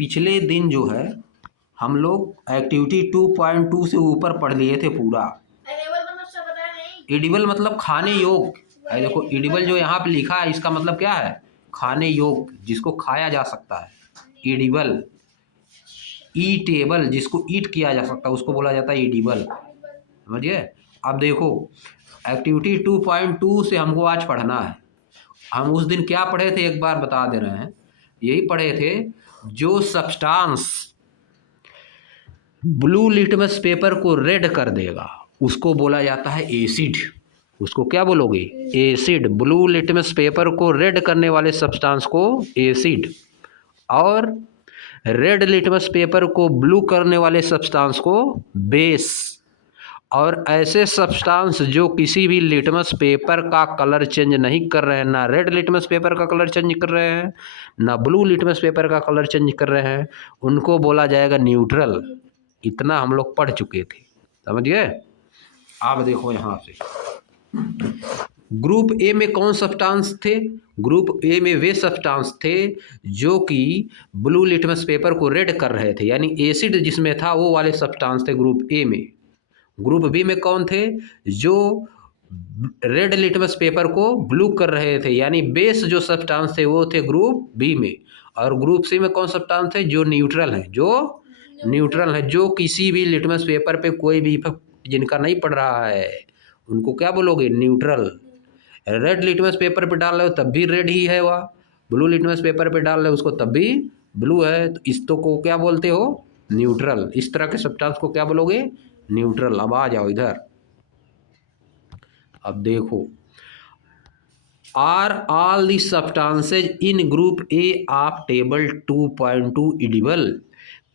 पिछले दिन जो है हम लोग एक्टिविटी 2.2 से ऊपर पढ़ लिए थे पूरा। एडिबल मतलब खाने योग्य है। देखो एडिबल जो यहाँ पे लिखा है इसका मतलब क्या है? खाने योग्य, जिसको खाया जा सकता है एडिबल। ईटेबल, जिसको ईट किया जा सकता है उसको बोला जाता है एडिबल। समझिए। अब देखो एक्टिविटी 2.2 से हमको आज पढ़ना है। हम उस दिन क्या पढ़े थे एक बार बता दे रहे हैं। यही पढ़े थे, जो सब्सटेंस ब्लू लिटमस पेपर को रेड कर देगा उसको बोला जाता है एसिड। उसको क्या बोलोगे? एसिड। ब्लू लिटमस पेपर को रेड करने वाले सब्सटेंस को एसिड, और रेड लिटमस पेपर को ब्लू करने वाले सब्सटेंस को बेस। और ऐसे सब्सटेंस जो किसी भी लिटमस पेपर का कलर चेंज नहीं कर रहे हैं, ना रेड लिटमस पेपर का कलर चेंज कर रहे हैं ना ब्लू लिटमस पेपर का कलर चेंज कर रहे हैं, उनको बोला जाएगा न्यूट्रल। इतना हम लोग पढ़ चुके थे, समझिए। आप देखो यहाँ से ग्रुप ए में कौन सब्सटेंस थे? ग्रुप ए में वे सब्सटेंस थे जो कि ब्लू लिटमस पेपर को रेड कर रहे थे, यानी एसिड जिसमें था वो वाले सब्सटेंस थे ग्रुप ए में। ग्रुप बी में कौन थे? जो रेड लिटमस पेपर को ब्लू कर रहे थे, यानी बेस जो सब्सटेंस थे वो थे ग्रुप बी में। और ग्रुप सी में कौन सब्सटेंस थे? जो न्यूट्रल है, जो न्यूट्रल है, जो किसी भी लिटमस पेपर पे कोई भी इफेक्ट जिनका नहीं पड़ रहा है उनको क्या बोलोगे? न्यूट्रल। रेड लिटमस पेपर पे डाल रहे हो तब भी रेड ही है वह, ब्लू लिटमस पेपर पे डाल रहे हो उसको तब भी ब्लू है, तो इस तो को क्या बोलते हो? न्यूट्रल। इस तरह के सब्सटेंस को क्या बोलोगे? न्यूट्रल। अब आ जाओ इधर। अब देखो, are all the substances in group A of table 2.2 edible?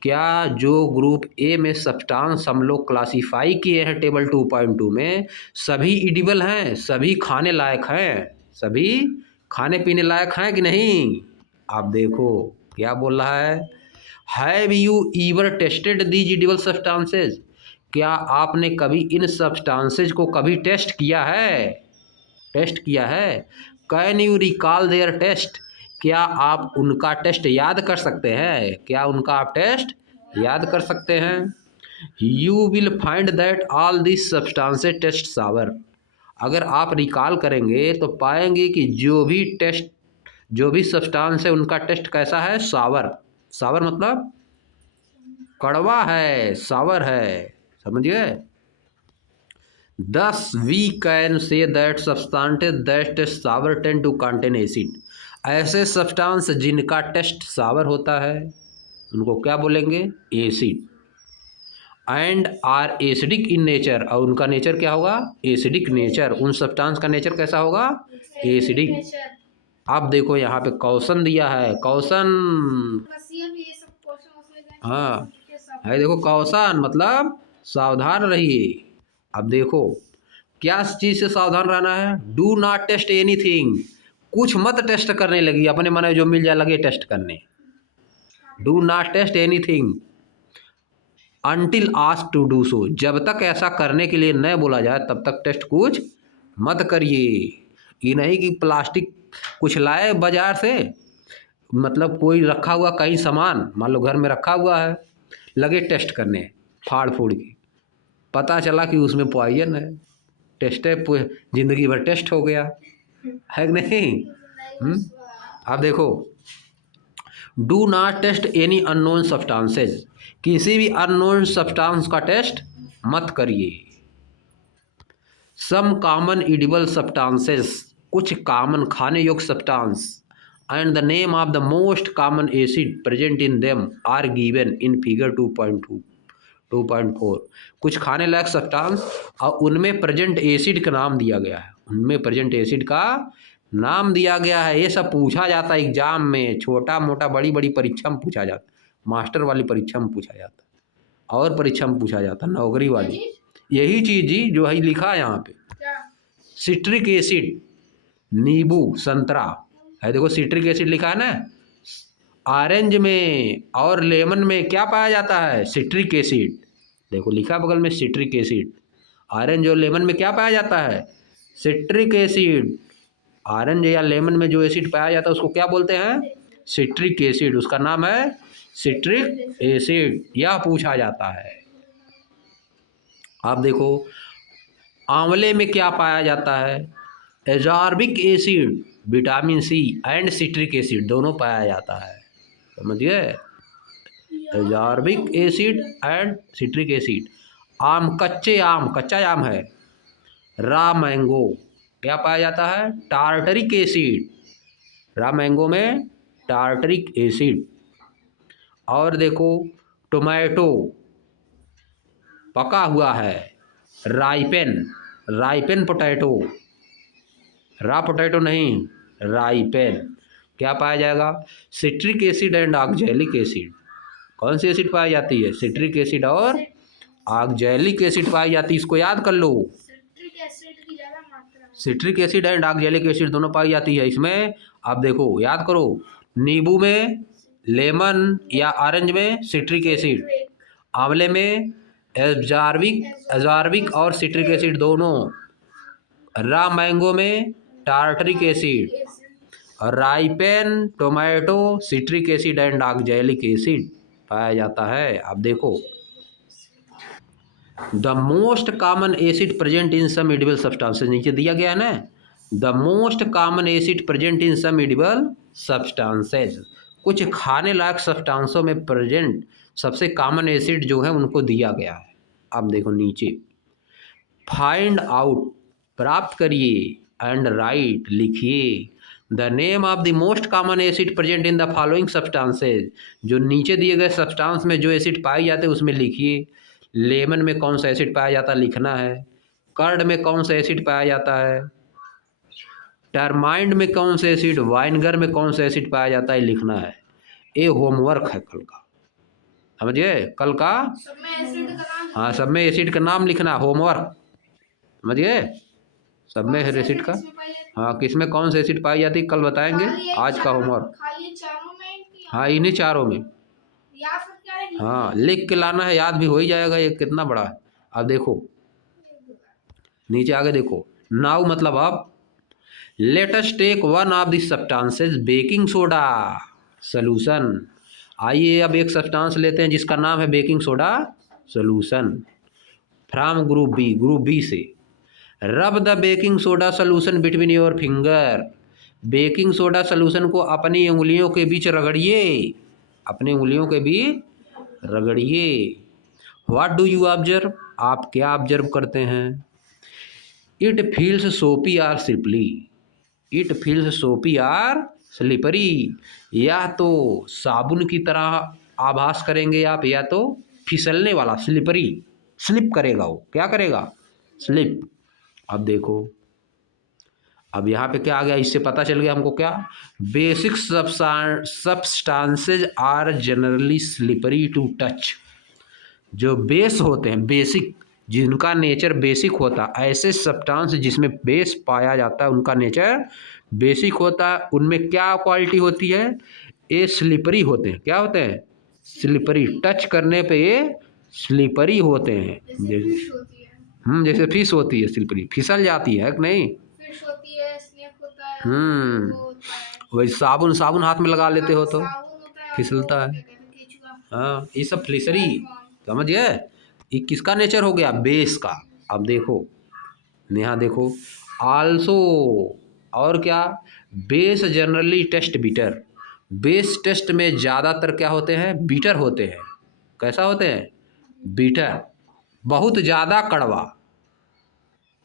क्या जो ग्रुप ए में सब्सटेंस हम लोग क्लासीफाई किए हैं टेबल 2.2 में सभी एडिबल हैं? सभी खाने लायक हैं? सभी खाने पीने लायक हैं कि नहीं? आप देखो क्या बोल रहा है। Have you ईवर tested these edible substances? क्या आपने कभी इन सब्सटेंसेज को कभी टेस्ट किया है? टेस्ट किया है? Can you recall their test? क्या आप उनका टेस्ट याद कर सकते हैं? क्या उनका आप टेस्ट याद कर सकते हैं? You will find that all this substances taste sour? अगर आप रिकॉल करेंगे तो पाएंगे कि जो भी सब्सटेंस है उनका टेस्ट कैसा है? सावर। सावर मतलब कड़वा है, सावर है, समझिए। Thus we can say that substances that taste sour tend to contain acid. ऐसे सब्सटेंस जिनका टेस्ट सावर होता है उनको क्या बोलेंगे? Acid. And are acidic in nature, और उनका नेचर क्या होगा? Acidic nature. उन सब्सटेंस का नेचर कैसा होगा? एसिडिक। अब देखो यहाँ पे क्वेश्चन दिया है, क्वेश्चन। हाँ है, देखो क्वेश्चन मतलब सावधान रहिए। अब देखो क्या चीज़ से सावधान रहना है? Do not test anything. कुछ मत टेस्ट करने लगी, अपने मन में जो मिल जाए लगे टेस्ट करने। Do not test anything until asked to do so. जब तक ऐसा करने के लिए न बोला जाए तब तक टेस्ट कुछ मत करिए। ये नहीं कि प्लास्टिक कुछ लाए बाजार से, मतलब कोई रखा हुआ कहीं सामान मान लो घर में रखा हुआ है, लगे टेस्ट करने फाड़ फूड़ के, पता चला कि उसमें पॉइजन है। टेस्ट है, जिंदगी भर टेस्ट हो गया है कि नहीं? अब देखो, do not test any unknown substances. किसी भी अननोन सब्सटेंस का टेस्ट मत करिए। सम कॉमन एडिबल सब्सटेंसेज, कुछ कॉमन खाने योग्य substance, and the name of the most common acid present in them are given in figure 2.4। कुछ खाने लायक सब्सटेंस और उनमें प्रेजेंट एसिड का नाम दिया गया है, उनमें प्रेजेंट एसिड का नाम दिया गया है। ये सब पूछा जाता है एग्जाम में, छोटा मोटा बड़ी बड़ी परीक्षा में पूछा जाता है, मास्टर वाली परीक्षा में पूछा जाता है, और परीक्षा में पूछा जाता है नौकरी वाली। यही चीज़ जी जो है लिखा है यहाँ पे। सिट्रिक एसिड, नींबू, संतरा है, देखो सिट्रिक एसिड लिखा है ना। ऑरेंज में और लेमन में क्या पाया जाता है? Citric acid. देखो लिखा बगल में सिट्रिक एसिड। ऑरेंज और लेमन में क्या पाया जाता है? Citric acid. ऑरेंज या लेमन में जो एसिड पाया जाता है उसको क्या बोलते हैं? सिट्रिक एसिड, उसका नाम है सिट्रिक एसिड, यह पूछा जाता है। आप देखो आंवले में क्या पाया जाता है, ascorbic acid, vitamin C and citric acid दोनों पाया जाता है, समझिए, ascorbic acid and citric acid. आम, कच्चे आम, कच्चा आम है, रॉ मैंगो, क्या पाया जाता है, टार्टरिक एसिड, रॉ मैंगो में टार्टरिक एसिड। और देखो टोमेटो पका हुआ है, ripen, ripen potato, raw potato नहीं, राइपेन, क्या पाया जाएगा, citric acid and oxalic acid. कौन सी एसिड पाई जाती है, सिट्रिक एसिड और ऑक्जेलिक एसिड पाई जाती है, इसको याद कर लो। Citric acid and oxalic acid दोनों पाई जाती है इसमें। आप देखो याद करो, नींबू में, लेमन या ऑरेंज में सिट्रिक एसिड, आंवले में एजार्बिक और सिट्रिक एसिड दोनों, रॉ मैंगो में टार्टरिक एसिड, और ripen tomato citric acid and oxalic acid पाया जाता है। आप देखो the most common acid present in some edible substances, नीचे दिया गया है ना, the most common acid present in some edible substances, कुछ खाने लायक सब्सटेंसों में प्रेजेंट सबसे कॉमन एसिड जो है उनको दिया गया है। अब देखो नीचे, फाइंड आउट, प्राप्त करिए, एंड राइट, लिखिए, the name of the most common acid present in the following substances, जो नीचे दिए गए सब्सटेंस में जो एसिड पाए जाते हैं उसमें लिखिए। लेमन में कौन सा एसिड पाया जाता है लिखना है, कर्ड में कौन सा एसिड पाया जाता है, टर्माइंड में कौन सा एसिड, वाइनगर में कौन सा एसिड पाया जाता है लिखना है। ये होमवर्क है कल का, समझिए, कल का, हाँ सब में एसिड का नाम लिखना, होमवर्क, समझिए, सब में है एसिड का, हाँ किस में कौन सा एसिड पाई जाती है कल बताएंगे, आज का होमवर्क, हाँ इन्हीं चारों में, हाँ लिख के लाना है, याद भी हो ही जाएगा, ये कितना बड़ा है। अब देखो नीचे आगे देखो, नाउ मतलब अब, let us take one of the substances baking soda solution, आइए अब एक सब्सटेंस लेते हैं जिसका नाम है baking soda solution, from group B से, rub the baking soda solution between your finger, baking soda solution को अपनी उंगलियों के बीच रगड़िए, अपनी उंगलियों के बीच रगड़िए। व्हाट डू यू ऑब्जर्व, आप क्या ऑब्जर्व करते हैं, it feels soapy or slippery, it feels soapy or slippery, या तो साबुन की तरह आभास करेंगे आप, या तो फिसलने वाला, स्लिपरी, स्लिप करेगा वो, क्या करेगा, स्लिप। अब देखो अब यहाँ पे क्या आ गया, इससे पता चल गया हमको क्या, basic substances are generally slippery to touch, जो बेस होते हैं, बेसिक, जिनका नेचर बेसिक होता है, ऐसे सब्सटेंस जिसमें बेस पाया जाता है उनका नेचर बेसिक होता है, उनमें क्या क्वालिटी होती है, ये स्लिपरी होते हैं, क्या होते हैं, स्लिपरी, टच करने पे ये स्लिपरी होते हैं, जैसे फिश होती है स्लिपरी, फिसल जाती है कि नहीं, फिश होती है, स्नेक होता है, वही साबुन, साबुन हाथ में लगा लेते हो तो फिसलता है, हाँ ये सब फ्लिसरी, समझ गए, ये किसका नेचर हो गया, बेस का। अब देखो यहाँ देखो, आल्सो, और क्या, base generally taste bitter, base taste में ज़्यादातर क्या होते हैं, बीटर होते हैं, कैसा होते हैं, बीटर, बहुत ज़्यादा कड़वा,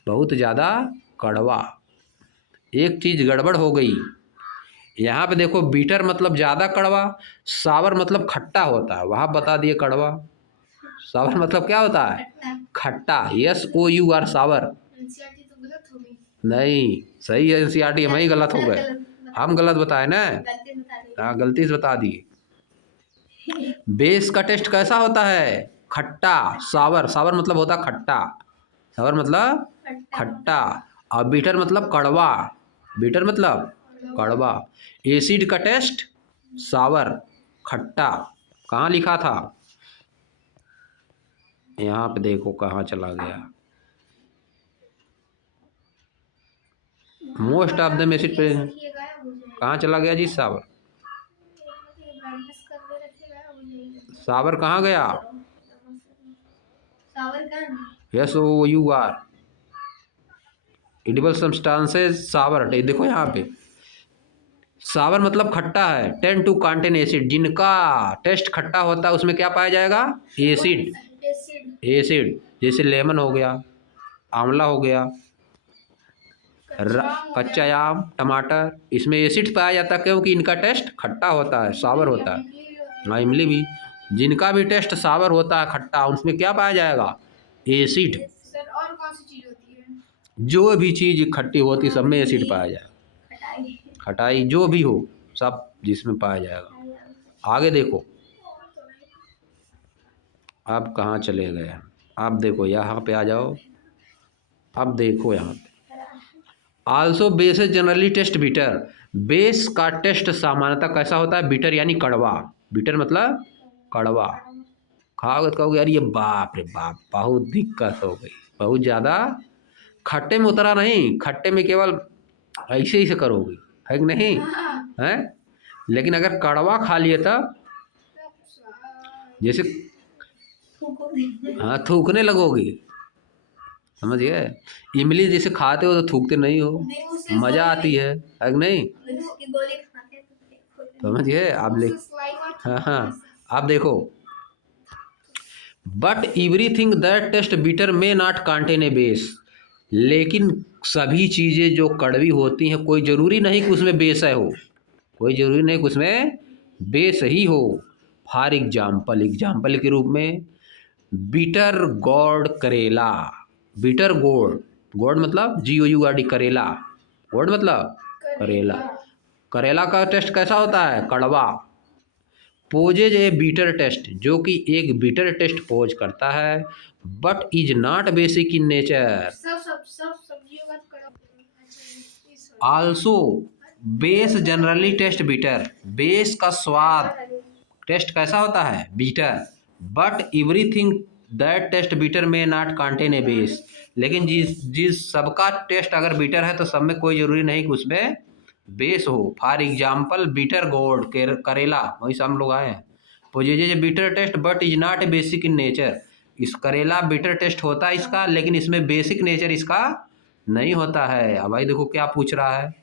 बहुत ज़्यादा कड़वा। एक चीज़ गड़बड़ हो गई यहाँ पे देखो, बीटर मतलब ज़्यादा कड़वा, सावर मतलब खट्टा होता है, वहाँ बता दिए कड़वा, सावर मतलब क्या होता है, खट्टा, SOUR सावर, नहीं सही है NCERT, हम ही गलत हो गए, हम गलत बताए ना, हाँ गलती से बता दिए। बेस का टेस्ट कैसा होता है, खट्टा, सावर, सावर मतलब होता खट्टा, सावर मतलब खट्टा, और बीटर मतलब कड़वा, बीटर मतलब कड़वा। एसिड का टेस्ट सावर, खट्टा, कहाँ लिखा था, यहाँ पे देखो कहाँ चला गया, मोस्ट ऑफ द एसिड, कहाँ चला गया जी सावर, सावर कहाँ गया? Yes o you are edible substances sour. देखो यहाँ पे सावर मतलब खट्टा है। टेंड टू कंटेन एसिड, जिनका टेस्ट खट्टा होता है उसमें क्या पाया जाएगा? एसिड। एसिड जैसे लेमन हो गया, आंवला हो गया, कच्चा आम, टमाटर, इसमें एसिड पाया जाता है क्योंकि इनका टेस्ट खट्टा होता है, सावर होता है। हाँ, इमली भी, जिनका भी टेस्ट सावर होता है, खट्टा, उसमें क्या पाया जाएगा? एसिड। और कौन सी चीज होती है? जो भी चीज खट्टी होती है सब में एसिड पाया जाएगा। खटाई जो भी हो सब जिसमें पाया जाएगा। आगे देखो, अब कहाँ चले गए? अब देखो यहाँ पे आ जाओ। अब देखो यहाँ पे also base generally test bitter. Base का टेस्ट सामान्यतः कैसा होता है? बिटर यानी कड़वा। बिटर मतलब कड़वा। खाओगे तो कहोगे यार ये बाप रे बाप बहुत दिक्कत हो गई, बहुत ज़्यादा खट्टे में उतरा नहीं, खट्टे में केवल ऐसे ही से करोगे, है कि नहीं? है, लेकिन अगर कड़वा खा लिए तब जैसे हाँ थूकने लगोगे, समझ गए? इमली जैसे खाते हो तो थूकते नहीं हो, मजा आती है कि नहीं? समझ गए आप? ले हाँ हाँ, आप देखो, but everything that test bitter may not contain a base. लेकिन सभी चीज़ें जो कड़वी होती हैं कोई ज़रूरी नहीं कि उसमें बेस है हो, कोई ज़रूरी नहीं कि उसमें बेस ही हो। फॉर एग्जाम्पल, एग्जाम्पल के रूप में बिटर गोड करेला। बिटर गोड, गोड मतलब GOURD, करेला, गोड मतलब करेला। करेला का टेस्ट कैसा होता है? कड़वा। पोजेज ए बीटर टेस्ट, जो कि एक बीटर टेस्ट पोज करता है, but is not basic in nature. सब सब्जियों का also base generally taste bitter, base का स्वाद टेस्ट कैसा होता है? Bitter. But everything that taste bitter में नॉट कंटेन ए बेस। लेकिन जिस सबका टेस्ट अगर बीटर है तो सब में कोई ज़रूरी नहीं कि उसमें बेस हो। फॉर एग्जाम्पल बीटर गोड करेला, वहीं से हम लोग आए हैं। Poses bitter taste but is not a basic in nature. इस करेला बीटर टेस्ट होता है इसका, लेकिन इसमें बेसिक नेचर इसका नहीं होता है। अब भाई देखो क्या पूछ रहा है।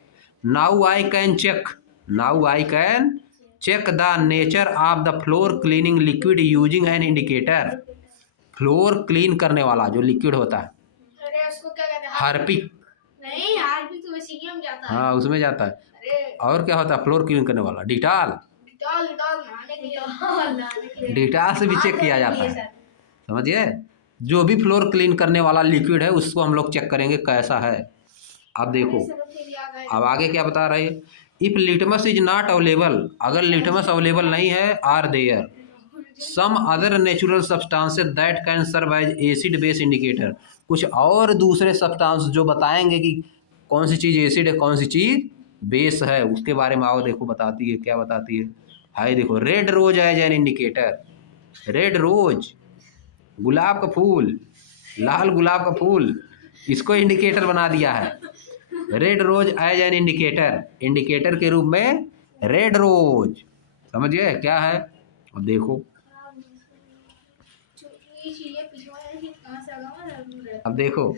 Now I can check, now I can check the nature of the floor cleaning liquid using an indicator. Floor clean करने वाला जो लिक्विड होता है, अरे उसको क्या कहते हैं? हार्पिक। नहीं, हार्पिक तो बेसिक में जाता है। हाँ उसमें जाता है। अरे और क्या होता है फ्लोर क्लीन करने वाला? डिटॉल। डिटॉल नहाने के लिए डिटॉल से भी चेक किया जाता है, समझिए? जो भी फ्लोर क्लीन करने वाला लिक्विड है उसको हम लोग चेक करेंगे कैसा है। अब देखो, अब आगे क्या बता रहे हैं? If litmus is not available, अगर लिटमस अवेलेबल नहीं है, are there some other natural substances that can serve as acid base indicator. कुछ और दूसरे सब्सटेंस जो बताएंगे कि कौन सी चीज़ एसिड है कौन सी चीज़ बेस है, उसके बारे में आओ देखो बताती है। क्या बताती है? हाय देखो, red rose as an indicator. Red rose, गुलाब का फूल, लाल गुलाब का फूल, इसको इंडिकेटर बना दिया है। Red rose as an indicator, indicator के रूप में रेड रोज, समझ गए क्या है? अब देखो, अब देखो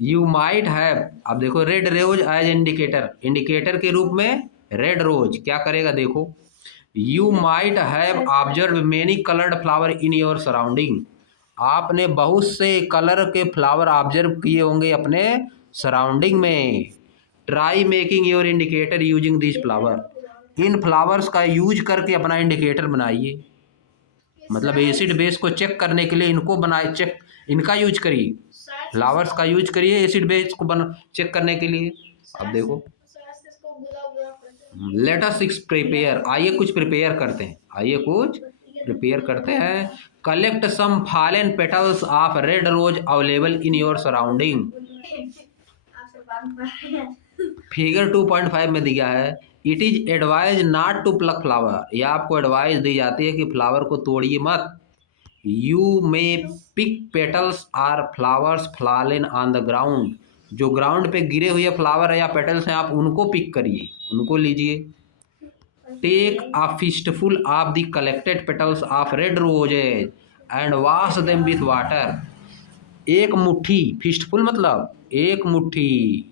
यू माइट हैव, अब देखो red rose as indicator, indicator के रूप में रेड रोज क्या करेगा? देखो, you might have observe many coloured flower in your surrounding. आपने बहुत से कलर के फ्लावर ऑब्जर्व किए होंगे अपने सराउंडिंग में। Try making your indicator using this flower, in flowers का यूज करके अपना इंडिकेटर बनाइए। मतलब एसिड बेस को चेक करने के लिए इनको बनाए, चेक इनका यूज करिए, फ्लावर्स का यूज करिए एसिड बेस को बना चेक करने के लिए। अब देखो, लेट अस प्रिपेयर, आइए कुछ प्रिपेयर करते हैं, आइए कुछ प्रिपेयर करते हैं। Collect some fallen petals of red rose available in your surrounding. Figure 2.5 में दिया है, it is advise not to pluck flower, यह आपको एडवाइस दी जाती है कि फ्लावर को तोड़िए मत। You may pick petals or flowers fallen on the ground, जो ग्राउंड पे गिरे हुए फ्लावर या पेटल्स हैं आप उनको पिक करिए, उनको लीजिए। Take a fistful of the collected petals of red roses and wash them with water. एक मुट्ठी, फिस्टफुल मतलब एक मुट्ठी,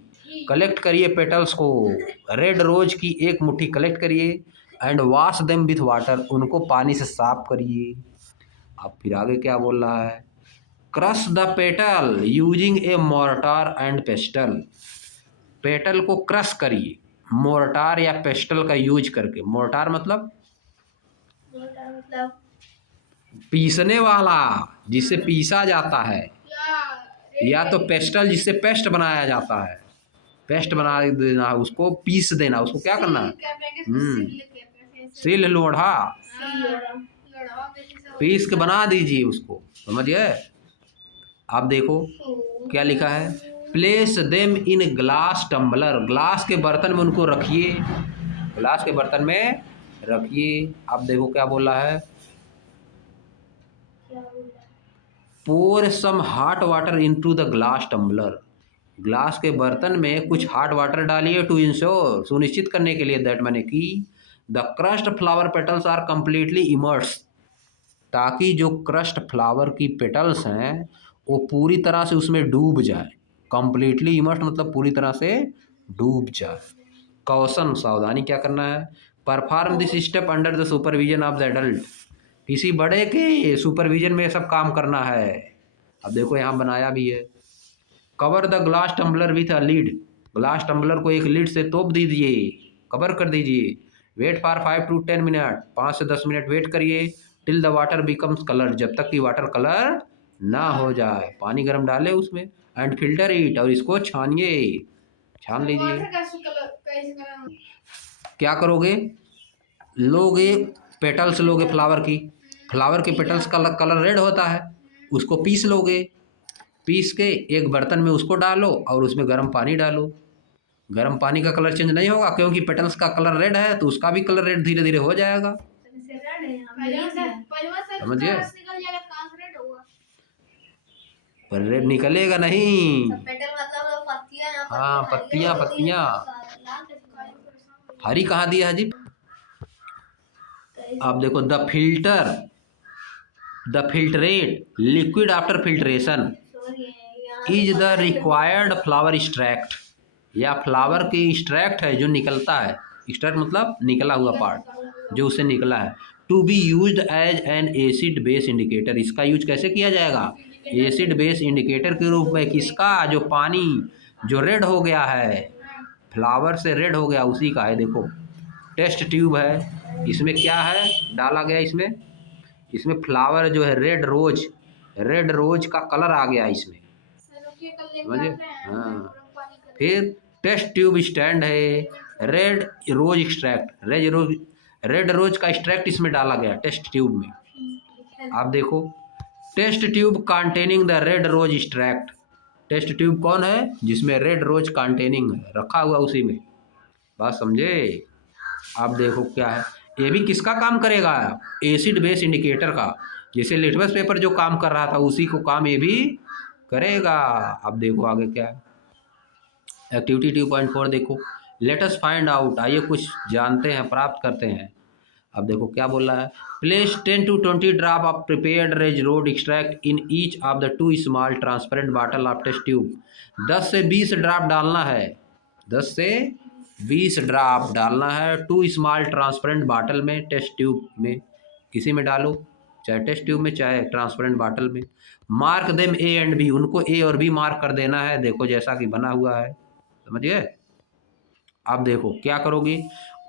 कलेक्ट करिए पेटल्स को, रेड रोज की एक मुट्ठी कलेक्ट करिए, and wash them with water, उनको पानी से साफ करिए। अब फिर आगे क्या बोल रहा है, crush the petal using A mortar and pastel. Petal को क्रश करिए मोर्टार या पेस्टल का यूज करके। मोर्टार मतलब पीसने वाला, जिससे पीसा जाता है, या तो पेस्टल जिससे पेस्ट बनाया जाता है, पेस्ट बना देना, उसको पीस देना, उसको क्या करना है, सिल लोढ़ा, पीस के बना दीजिए उसको, समझिए। आप देखो क्या लिखा है, place them in glass tumbler, glass के बर्तन में उनको रखिए, ग्लास के बर्तन में रखिए। आप देखो क्या बोला है, pour some hot water into the glass tumbler, glass के बर्तन में कुछ हॉट वाटर डालिए, टू इंश्योर, सुनिश्चित करने के लिए, दैट माने कि the crushed flower petals are completely immerse, ताकि जो क्रश्ड फ्लावर की पेटल्स हैं वो पूरी तरह से उसमें डूब जाए। कंप्लीटली इमर्स मतलब पूरी तरह से डूब जाए। कॉशन, सावधानी क्या करना है, perform this step under the supervision of the adult, किसी बड़े के सुपरविजन में सब काम करना है। अब देखो यहाँ बनाया भी है, cover the glass tumbler with a lid, glass tumbler को एक लीड से तोप दीजिए, कवर कर दीजिए। वेट फॉर 5 to 10 मिनट, 5 से 10 मिनट वेट करिए, till the water becomes colour, जब तक कि वाटर कलर ना हो जाए। पानी गर्म डाले उसमें, एंड फिल्टर इट, और इसको छानिए, छान लीजिए। क्या करोगे, लोगे पेटल्स, लोगे फ्लावर की, फ्लावर के पेटल्स का कलर रेड होता है, उसको पीस लोगे, पीस के एक बर्तन में उसको डालो और उसमें गर्म पानी डालो। गर्म पानी का कलर चेंज नहीं होगा क्योंकि पेटल्स का कलर रेड है, तो उसका भी कलर रेड धीरे धीरे हो जाएगा, समझिए। पर रेड निकलेगा नहीं, हाँ पत्तियां, पत्तियां हरी कहाँ दिया है जी। आप देखो, the filter, the filtrate liquid after filtration is the required flower extract, या फ्लावर की एक्सट्रैक्ट है जो निकलता है, एक्सट्रैक्ट मतलब निकला हुआ पार्ट जो उसे निकला है, to be used as an acid base indicator, इसका यूज कैसे किया जाएगा, एसिड बेस इंडिकेटर के रूप में। किसका, जो पानी जो रेड हो गया है, फ्लावर से रेड हो गया, उसी का है। देखो टेस्ट ट्यूब है, इसमें क्या है डाला गया, इसमें फ्लावर जो है रेड रोज, रेड रोज का कलर आ गया इसमें, समझे। हाँ, फिर टेस्ट ट्यूब स्टैंड है, red rose extract, red rose का एक्सट्रैक्ट इसमें डाला गया टेस्ट ट्यूब में। आप देखो, test tube containing the red rose extract, test tube कौन है, जिसमें रेड रोज कंटेनिंग रखा हुआ उसी में, बात समझे। आप देखो क्या है, ये भी किसका काम करेगा, एसिड बेस इंडिकेटर का, जैसे लिटमस पेपर जो काम कर रहा था उसी को काम ये भी करेगा। अब देखो आगे क्या है, एक्टिविटी 2.4 देखो, लेट अस फाइंड आउट, आइए कुछ जानते हैं, प्राप्त करते हैं। अब देखो क्या बोल रहा है, place 10 to 20 drop of prepared red rose extract in each of the 2 small transparent bottle of test tube, 10 से 20 ड्रॉप डालना है, 10 से 20 ड्रॉप डालना है 2 स्मॉल ट्रांसपेरेंट बॉटल में, टेस्ट ट्यूब में, किसी में डालो, चाहे टेस्ट ट्यूब में चाहे ट्रांसपेरेंट बॉटल में। Mark them A and B, उनको ए और बी मार्क कर देना है, देखो जैसा कि बना हुआ है, समझिए। अब देखो क्या करोगे,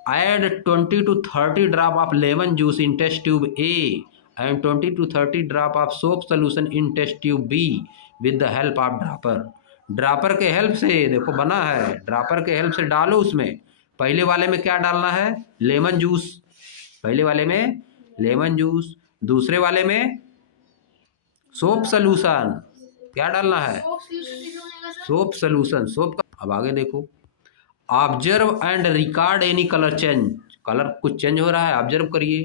add 20 to 30 drop of lemon juice in test tube A and 20 to 30 drop of soap solution in test tube B with the help of dropper, dropper के हेल्प से, देखो बना है, ड्रॉपर के हेल्प से डालो उसमें। पहले वाले में क्या डालना है, लेमन जूस, पहले वाले में लेमन जूस, दूसरे वाले में सोप सोल्यूशन, क्या डालना है, सोप सोल्यूशन, सोप का। अब आगे देखो, observe and record any colour change, colour कुछ चेंज हो रहा है, ऑब्जर्व करिए,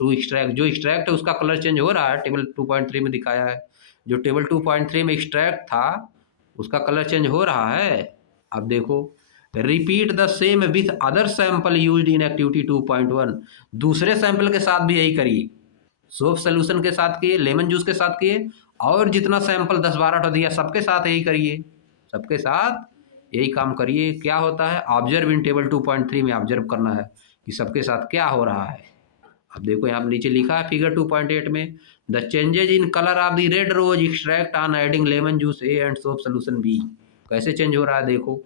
टू एक्सट्रैक्ट, जो एक्सट्रैक्ट है उसका कलर चेंज हो रहा है, टेबल 2.3 में दिखाया है, जो टेबल 2.3 में एक्सट्रैक्ट था उसका कलर चेंज हो रहा है। अब देखो, repeat the same with other sample used in activity 2.1। दूसरे सैंपल के साथ भी यही करिए, सोप सोल्यूशन के साथ किए, लेमन जूस के साथ किए, और जितना सैंपल 10-12 दिया सबके साथ यही करिए, सबके साथ यही काम करिए। क्या होता है, ऑब्जर्व इन टेबल 2.3 में ऑब्जर्व करना है कि सबके साथ क्या हो रहा है। अब देखो यहाँ नीचे लिखा है फिगर 2.8 में, the changes in colour of the red rose extract on adding lemon juice A and soap solution B. कैसे चेंज हो रहा है देखो,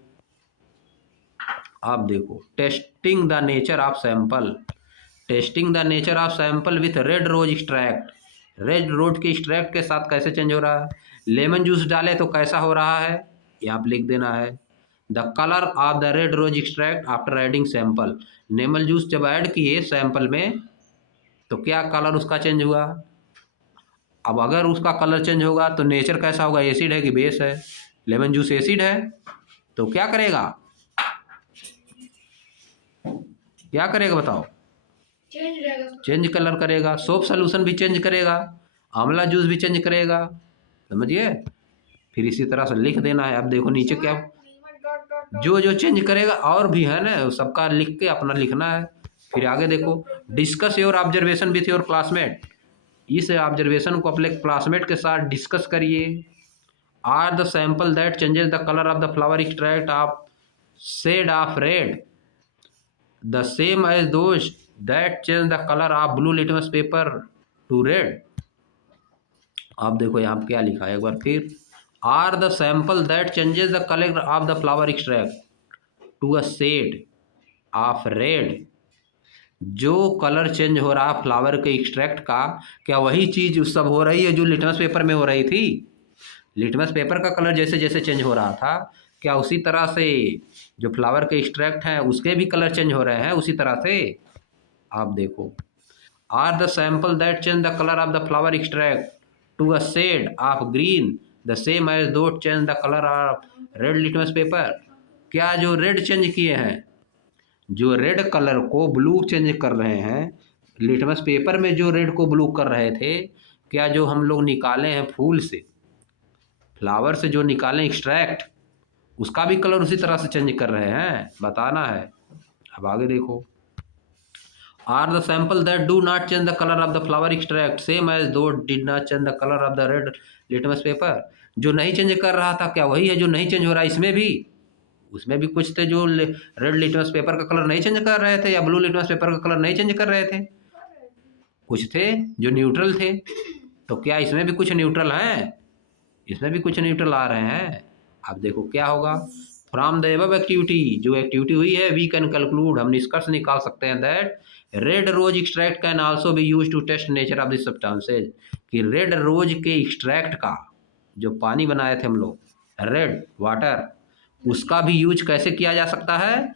आप देखो, testing the nature of sample, testing the nature of sample with red rose extract, red rose के extract के साथ कैसे चेंज हो रहा है। लेमन जूस डाले तो कैसा हो रहा है, ये आप लिख देना है, the colour of the red rose extract after adding sample. Lemon juice जब ऐड किए सैंपल में तो क्या कलर उसका चेंज हुआ। अब अगर उसका कलर चेंज होगा तो नेचर कैसा होगा, एसिड है कि बेस है। लेमन जूस एसिड है तो क्या करेगा, क्या करेगा बताओ, चेंज रहेगा, चेंज कलर करेगा। सोप सोल्यूशन भी चेंज करेगा, आंवला जूस भी चेंज करेगा, समझिए। फिर इसी तरह से लिख देना है। अब देखो नीचे क्या, जो जो चेंज करेगा और भी है ना, सबका लिख के अपना लिखना है। फिर आगे देखो, discuss your observation with your classmate, इस ऑब्जर्वेशन को अपने क्लासमेट के साथ डिस्कस करिए। Are the sample that changes the colour of the flower extract of shade of red the same as those that change the colour of blue litmus paper to red. आप देखो यहाँ पे क्या लिखा है एक बार फिर, are the sample that changes the colour of the flower extract to a shade of red. जो कलर चेंज हो रहा फ्लावर के एक्सट्रैक्ट का, क्या वही चीज सब हो रही है जो लिटमस पेपर में हो रही थी। लिटमस पेपर का कलर जैसे जैसे चेंज हो रहा था, क्या उसी तरह से जो फ्लावर के एक्सट्रैक्ट हैं उसके भी कलर चेंज हो रहे हैं उसी तरह से। आप देखो, are the sample that change the colour of the flower extract to a shade of green the same as those change the colour of red litmus paper. क्या जो रेड चेंज किए हैं, जो रेड कलर को blue change कर रहे हैं, litmus paper में जो रेड को ब्लू कर रहे थे, क्या जो हम लोग निकाले हैं फूल से, फ्लावर से जो निकाले एक्सट्रैक्ट, उसका भी कलर उसी तरह से चेंज कर रहे हैं, बताना है। अब आगे देखो, are the sample that do not change the colour of the flower extract same as those did not change the colour of the red litmus paper. जो नहीं चेंज कर रहा था, क्या वही है जो नहीं चेंज हो रहा है इसमें भी। उसमें भी कुछ थे जो रेड लिटमस पेपर का कलर नहीं चेंज कर रहे थे, या ब्लू लिटमस पेपर का कलर नहीं चेंज कर रहे थे। कुछ थे जो न्यूट्रल थे, तो क्या इसमें भी कुछ न्यूट्रल हैं, इसमें भी कुछ न्यूट्रल आ रहे हैं। अब देखो क्या होगा, फ्रॉम द एबव एक्टिविटी, जो एक्टिविटी हुई है, वी कैन कंक्लूड, हम निष्कर्ष निकाल सकते हैं that red rose extract can also be use to test nature of this substances, कि रेड रोज के एक्सट्रैक्ट का जो पानी बनाए थे हम लोग, रेड वाटर, उसका भी यूज कैसे किया जा सकता है,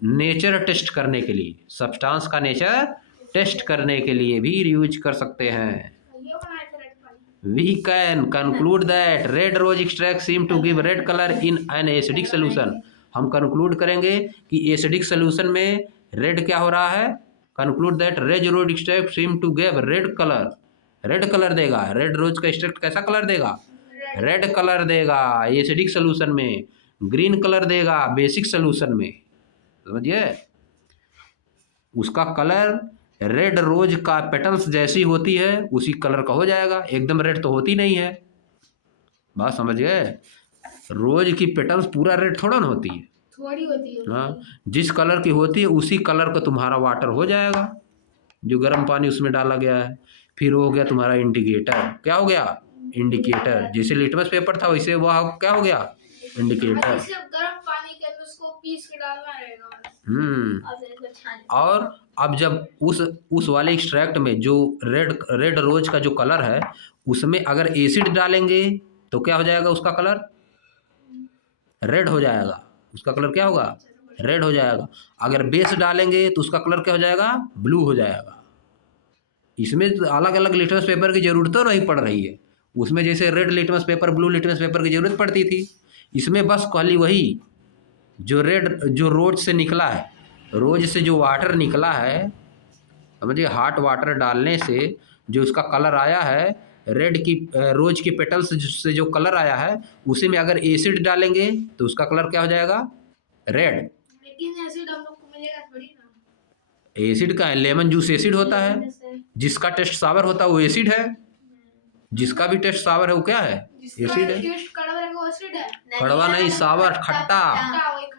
नेचर टेस्ट करने के लिए, सब्सटेंस का नेचर टेस्ट करने के लिए भी यूज कर सकते हैं। ये बनाए थे रेड पानी। We can conclude that red rose extract seem to give red color in an acidic solution। हम कंक्लूड करेंगे कि एसिडिक सोल्यूशन में रेड क्या हो रहा है, conclude that red rose extract seem to give red colour, red colour देगा। Red rose का एक्सट्रैक्ट कैसा कलर देगा, रेड कलर देगा एसिडिक सोल्यूशन में, ग्रीन कलर देगा बेसिक सोल्यूशन में, समझिए। उसका कलर रेड रोज का पेटल्स जैसी होती है उसी कलर का हो जाएगा, एकदम रेड तो होती नहीं है, बात समझ गए। रोज की पेटल्स पूरा रेड थोड़ा ना होती है, थोड़ी होती है। हाँ, जिस कलर की होती है उसी कलर का तुम्हारा वाटर हो जाएगा, जो गर्म पानी उसमें डाला गया है। फिर हो गया तुम्हारा इंडिकेटर, क्या हो गया, इंडिकेटर। जैसे लिटमस पेपर था वैसे वह क्या हो गया, इंडिकेटर। सिर्फ गर्म पानी के अंदर उसको पीस के डालना रहेगा। और अब जब उस वाले एक्सट्रैक्ट में जो रेड रोज का जो कलर है, उसमें अगर एसिड डालेंगे तो क्या हो जाएगा, उसका कलर रेड हो जाएगा, उसका कलर क्या होगा, रेड हो जाएगा। अगर बेस डालेंगे तो उसका कलर क्या हो जाएगा, ब्लू हो जाएगा। इसमें अलग अलग लिटमस पेपर की जरूरत तो नहीं पड़ रही है, उसमें जैसे red litmus paper blue litmus paper की जरूरत पड़ती थी, इसमें बस खाली वही जो रोज से निकला है, रोज से जो वाटर निकला है, समझिए, हॉट वाटर डालने से जो उसका कलर आया है, रेड की रोज की पेटल्स से जो कलर आया है, उसी में अगर एसिड डालेंगे तो उसका कलर क्या हो जाएगा, रेड। लेकिन एसिड हम लोग को मिलेगा थोड़ी ना। एसिड का है, लेमन जूस एसिड होता है, जिसका टेस्ट सावर होता है वो एसिड है, जिसका भी टेस्ट सावर है वो क्या है, एसिड है। टेस्ट कड़वा है वो एसिड है। कड़वा नहीं, सावर, खट्टा।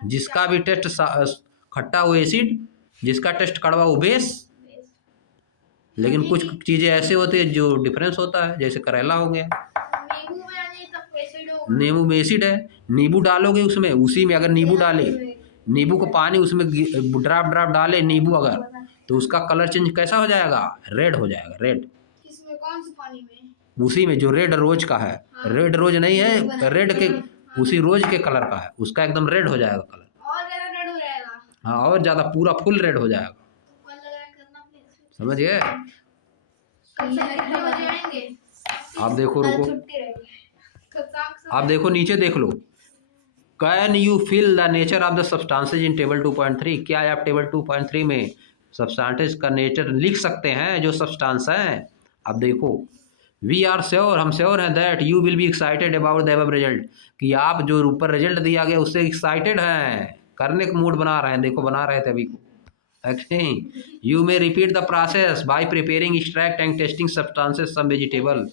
जिसका भी टेस्ट खट्टा वो एसिड, जिसका टेस्ट कड़वा वो बेस। लेकिन कुछ चीजें ऐसे होती है जो डिफरेंस होता है, जैसे करेला हो गया, नींबू में नहीं तब एसिड होगा। नींबू में एसिड है, नींबू डालोगे उसमें, उसी में अगर नींबू डाले, नींबू को पानी उसमें ड्राप ड्राप डाले नींबू अगर, तो उसका कलर चेंज कैसा हो जाएगा, रेड हो जाएगा, रेड। किसमें, कौन से पानी में? उसी में जो रेड रोज का है, रेड रोज नहीं है, रेड के उसी रोज के कलर का है, उसका एकदम रेड हो जाएगा कलर। और ज्यादा रेड हो जाएगा। हाँ, और ज्यादा पूरा फुल रेड हो जाएगा, समझ गए। आप देखो, रुको, आप देखो नीचे देख लो। Can you fill the nature of the substances in table 2.3? क्या आप टेबल 2.3 में सब्सटेंसेज का नेचर लिख सकते हैं, जो सब्सटेंस हैं? अब देखो, वी आर श्योर, हम श्योर हैं that you will be excited about the above result, कि आप जो ऊपर रिजल्ट दिया गया उससे एक्साइटेड हैं, करने का मूड बना रहे हैं। देखो बना रहे थे अभी को। You may repeat the process by preparing extract and testing substances some vegetable.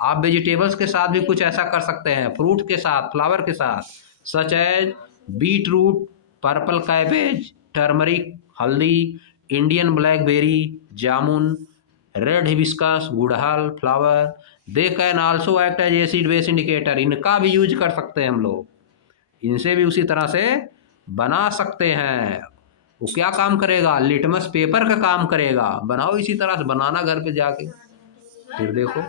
आप वेजिटेबल्स के साथ भी कुछ ऐसा कर सकते हैं, फ्रूट के साथ, फ्लावर के साथ, such as beetroot, purple cabbage, turmeric, हल्दी, इंडियन ब्लैकबेरी, जामुन, रेड हिबिस्कस, गुड़हल flower. They can also act as acid base indicator. इनका भी यूज कर सकते हैं हम लोग, इनसे भी उसी तरह से बना सकते हैं। वो क्या काम करेगा, लिटमस पेपर का काम करेगा। बनाओ इसी तरह से, बनाना घर पे जाके, फिर देखो।